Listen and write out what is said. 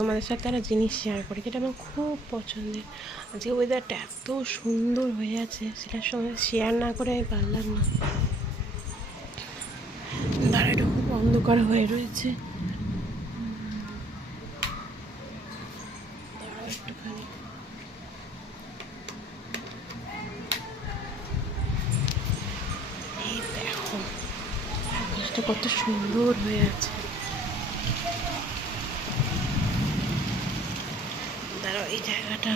তোমাদের সাথে একটা জিনিস শেয়ার করি যেটা আমার খুব পছন্দের। আজকে ওয়েদারটা এত সুন্দর হয়ে আছে, সেটার সঙ্গে শেয়ার না করে আমি পারলাম না। দাঁড়াটা খুব অন্ধকার হয়ে রয়েছে, একটুখানি এই দেখো আকাশটা কত সুন্দর হয়ে আছে। দাঁড়াও, এই জায়গাটা